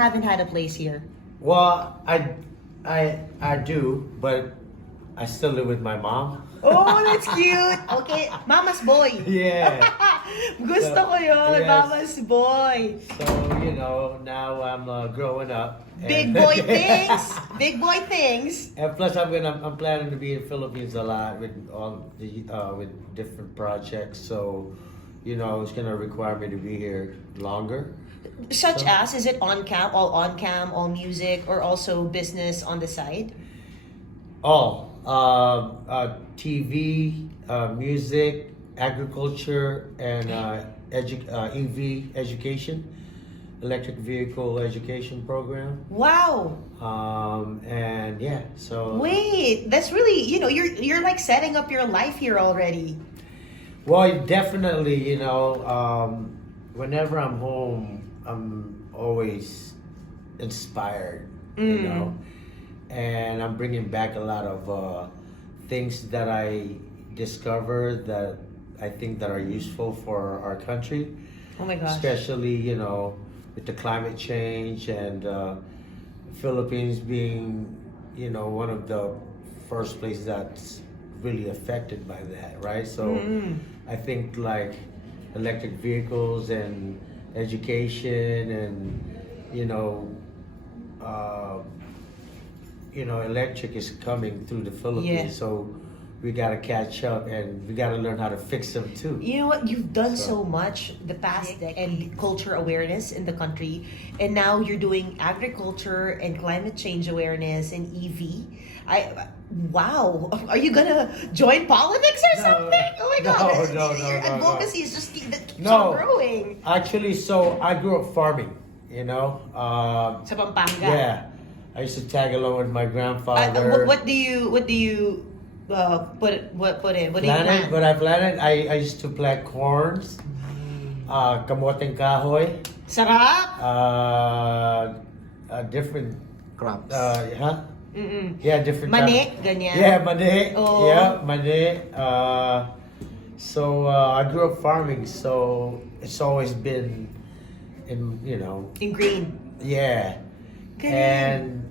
haven't had a place here? Well, I do, but I still live with my mom. Oh, that's cute. Okay, mama's boy. Yeah. Gusto ko yun, Yes. mama's boy. So, now I'm growing up. Big boy things. Big boy things. And plus, I'm planning to be in Philippines a lot with with different projects. So, it's gonna require me to be here longer. Such as, is it on cam, all music, or also business on the side? All TV, music, agriculture, and EV education, electric vehicle education program. Wow. And yeah, so. Wait, that's really, you're like setting up your life here already. Well, definitely, whenever I'm home, I'm always inspired, and I'm bringing back a lot of things that I discovered that I think that are useful for our country. Oh my gosh. Especially, with the climate change and Philippines being, one of the first places that's really affected by that, right? So I think like electric vehicles and education and, electric is coming through the Philippines. Yeah. So we got to catch up and we got to learn how to fix them too. You know what? You've done so much the past and culture awareness in the country, and now you're doing agriculture and climate change awareness and EV. Wow. Are you gonna join politics or something? Oh my God! No, Your no. advocacy is just keeps No. on growing. Actually, so I grew up farming. Sa Pampanga. Yeah, I used to tag along with my grandfather. What do you put in? What do you plant? What I planted, I used to plant corns, kamoteng kahoy, Sarap. different Crops. Yeah, different. Mani, ganyan. Yeah, mani. Oo. Yeah, mani. So I grew up farming, so it's always been in In green. yeah, Ganyan. and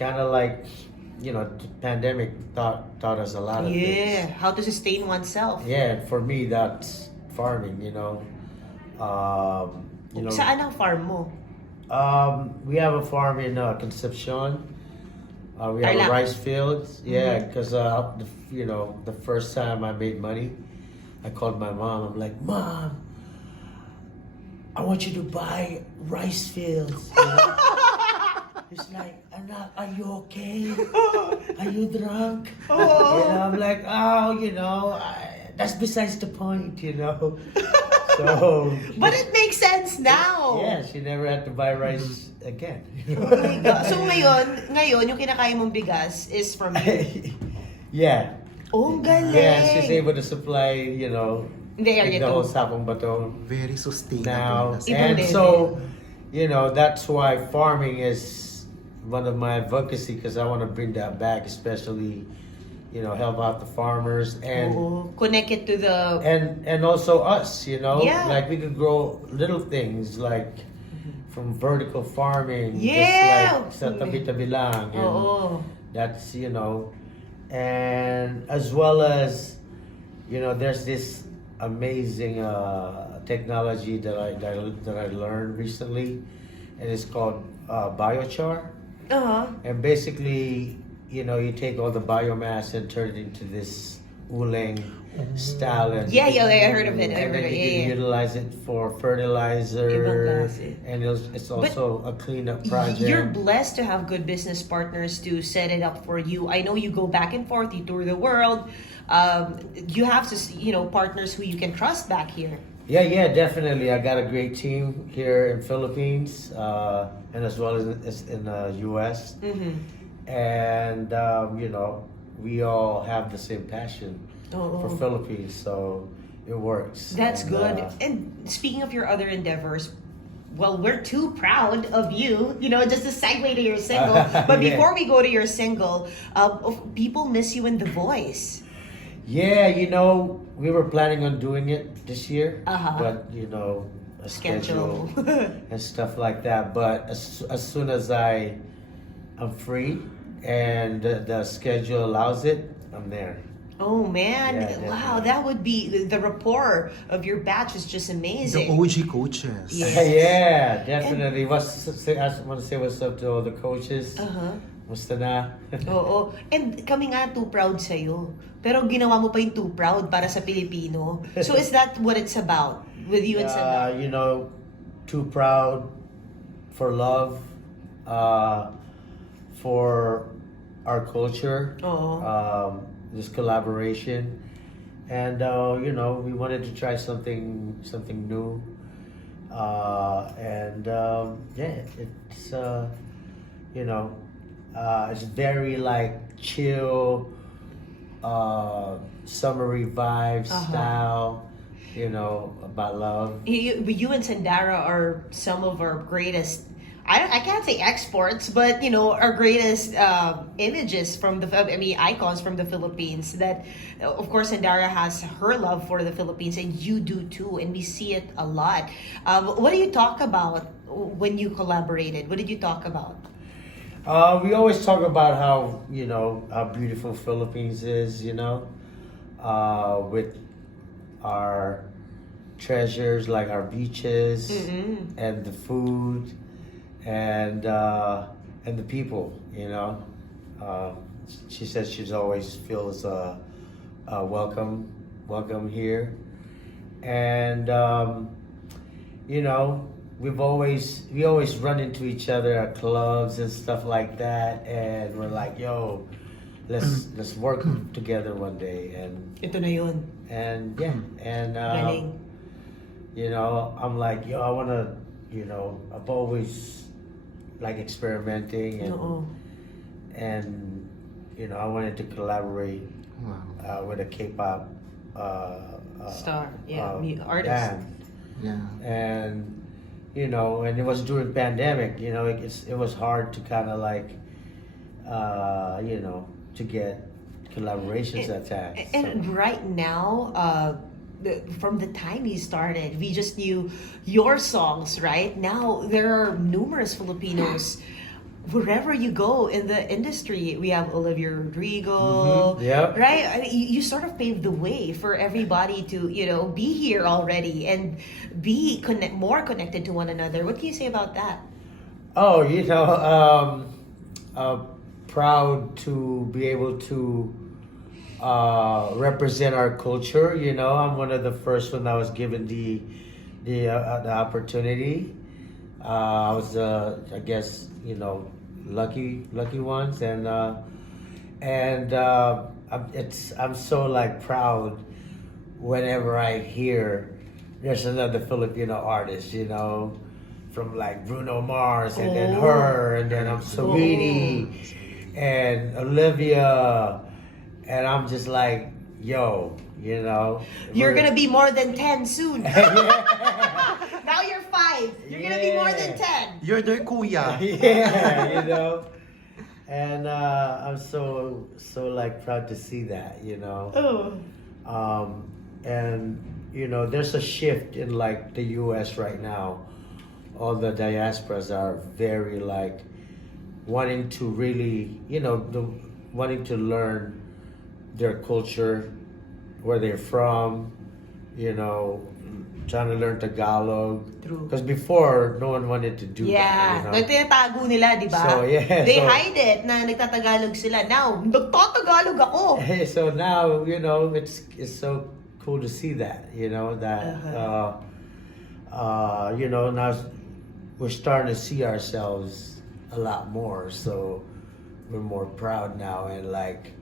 kind of like the pandemic taught us a lot of Yeah, things. how to sustain oneself. Yeah, for me that's farming. Saan ang farm mo? We have a farm in Concepcion. We have Tarlac. rice fields. Yeah, because the first time I made money, I called my mom. I'm like, Mom, I want you to buy rice fields. It's like, anak, are you okay? Are you drunk? Oh. I'm like, that's besides the point, So, But it makes sense now. yeah, she never had to buy rice again. Oh my God. So ngayon, yung kinakain mong bigas is from you. Yeah. Oh, ang galing. Yeah, she's able to supply, The area the whole too. Sapong Bato Very sustainable. now. na Ibang And din. so, that's why farming is one of my advocacy because I want to bring that back, especially, help out the farmers and Oo. Connect it to the... and also us, Yeah. like we could grow little things like from vertical farming, Yeah. just like sa tabi-tabi lang. And Oo. that's, and as well as, there's this amazing technology that I learned recently, and it's called biochar. Uh-huh. And basically, you take all the biomass and turn it into this uling style. And Yeah, I heard of it. And then you Yeah. can utilize it for fertilizer. Ibang klase. And it's also a cleanup project. You're blessed to have good business partners to set it up for you. I know you go back and forth, you tour the world. You have to, partners who you can trust back here. Yeah, definitely. I got a great team here in Philippines, and as well as in the U.S. Mm-hmm. And we all have the same passion for Philippines, so it works. That's And, good. And speaking of your other endeavors, well, we're too proud of you, just to segue to your single. But Yeah. before we go to your single, people miss you in The Voice. Yeah, we were planning on doing it this year, Uh-huh. but a Schedule. and stuff like that. But as soon as I'm free and the schedule allows it, I'm there. Oh man, Yeah, wow, definitely. that would be the rapport of your batch is just The amazing. OG coaches. Yes. Yeah, definitely. I want to say what's up to all the coaches. Uh-huh. Musta na? Oo. And kami nga too proud sa'yo. Pero ginawa mo pa yung too proud para sa Pilipino. So is that what it's about with you and Sandara? You know, too proud for love, for our culture. Oo. This collaboration, and you know, we wanted to try something new, and yeah, it's you know, it's very like chill, summery vibes Uh-huh. style, you know, about love. You and Sandara are some of our greatest. I can't say exports, but you know our greatest images from icons from the Philippines. That, of course, Sandara has her love for the Philippines, and you do too, and we see it a lot. What do you talk about when you collaborated? What did you talk about? We always talk about how, you know, how beautiful Philippines is, you know, with our treasures like our beaches Mm-mm. and the food and the people, you know. She says she's always feels welcome here, and you know, we always run into each other at clubs and stuff like that, and we're like, yo, let's work together one day, Ito na yun. and yeah, and Galing. you know, I'm like, yo, I wanna, you know, I've always like experimenting Oo. and you know, I wanted to collaborate Wow. with a K-pop Star, yeah, artist. band, Yeah. and you know, and it was during pandemic. You know, it was hard to kind of like, you know, to get collaborations at times. And So- right now, from the time you started, we just knew your songs, right? Now there are numerous Filipinos. Wherever you go in the industry, we have Olivia Rodrigo, Yep. right? I mean, you sort of paved the way for everybody to, you know, be here already and be more connected to one another. What can you say about that? Oh, you know, proud to be able to represent our culture. You know, I'm one of the first when I was given the opportunity. I was, I guess, you know, lucky ones, and I'm so like proud whenever I hear there's another Filipino artist, you know, from like Bruno Mars, and then Oh. her, and then I'm Saweetie, and Olivia, and I'm just like, yo, you know, You're we're- gonna be more than 10 soon. yeah. Now you're 5. You're gonna be more than 10. You're their kuya. Yeah, you know, and I'm so like proud to see that, you know, Oh. and you know, there's a shift in like the U.S. right now. All the diasporas are very like wanting to really, you know, wanting to learn their culture, where they're from, you know, trying to learn Tagalog. True. Because before, no one wanted to do Yeah, that. You know? tinatago nila, di ba? So, yeah, They so- hide it na nagtatagalog sila. Now, nagtatagalog ako. So now, you know, it's so cool to see that, you know, that you know, now we're starting to see ourselves a lot more, so we're more proud now, and like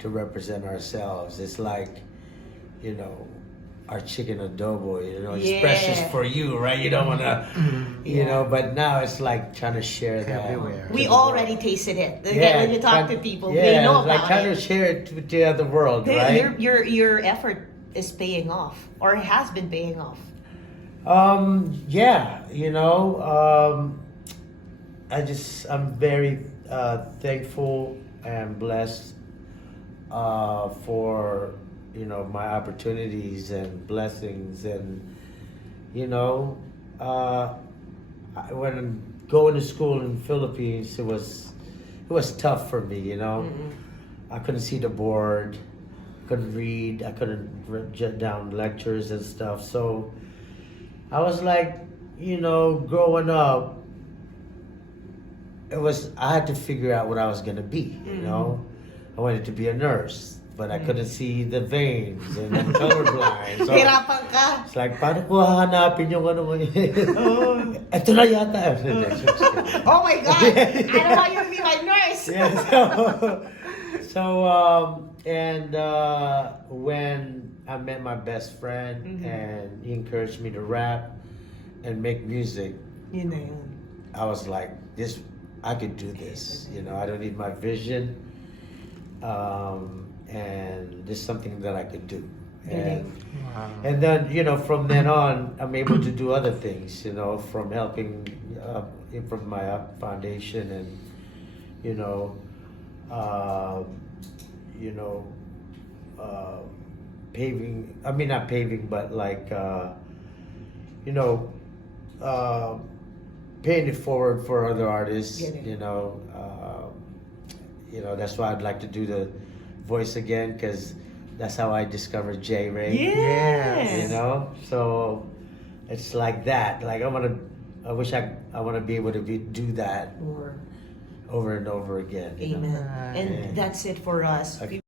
to represent ourselves. It's like, you know, our chicken adobo, you know, it's Yeah. precious for you, right? You don't want to, you Yeah. know, but now it's like trying to share that Everywhere. to We the world. already tasted it. When you talk to people, yeah, they know like about kind it. of share it to the other world, right? Your effort is paying off, or has been paying off. Yeah, you know, I'm very thankful and blessed for, you know, my opportunities and blessings, and you know, when going to school in the Philippines, it was tough for me. You know, I couldn't see the board, couldn't read, I couldn't jot down lectures and stuff. So I was like, you know, growing up, I had to figure out what I was gonna be. You know, I wanted to be a nurse, but I couldn't see the veins and I'm colorblind. So Hirapan ka. it's like, paano ko hahanapin yung ano mo yun? Ito na yata. Oh my God! I don't want you to be my nurse. Yeah, and when I met my best friend and he encouraged me to rap and make music, Yun na yun. I was like, I could do this. You know, I don't need my vision, and this is something that I could do. And, Wow. and then, you know, from then on, I'm able to do other things, you know, from helping improve my foundation and, you know, paving, I mean, not paving, but like, you know, paying it forward for other artists, Get it. you know, that's why I'd like to do the voice again, because that's how I discovered J. Ray. Yes. You know, so it's like that. Like I want to be able to do that Or, over and over again. You know? amen. And Yeah. that's it for us. Okay.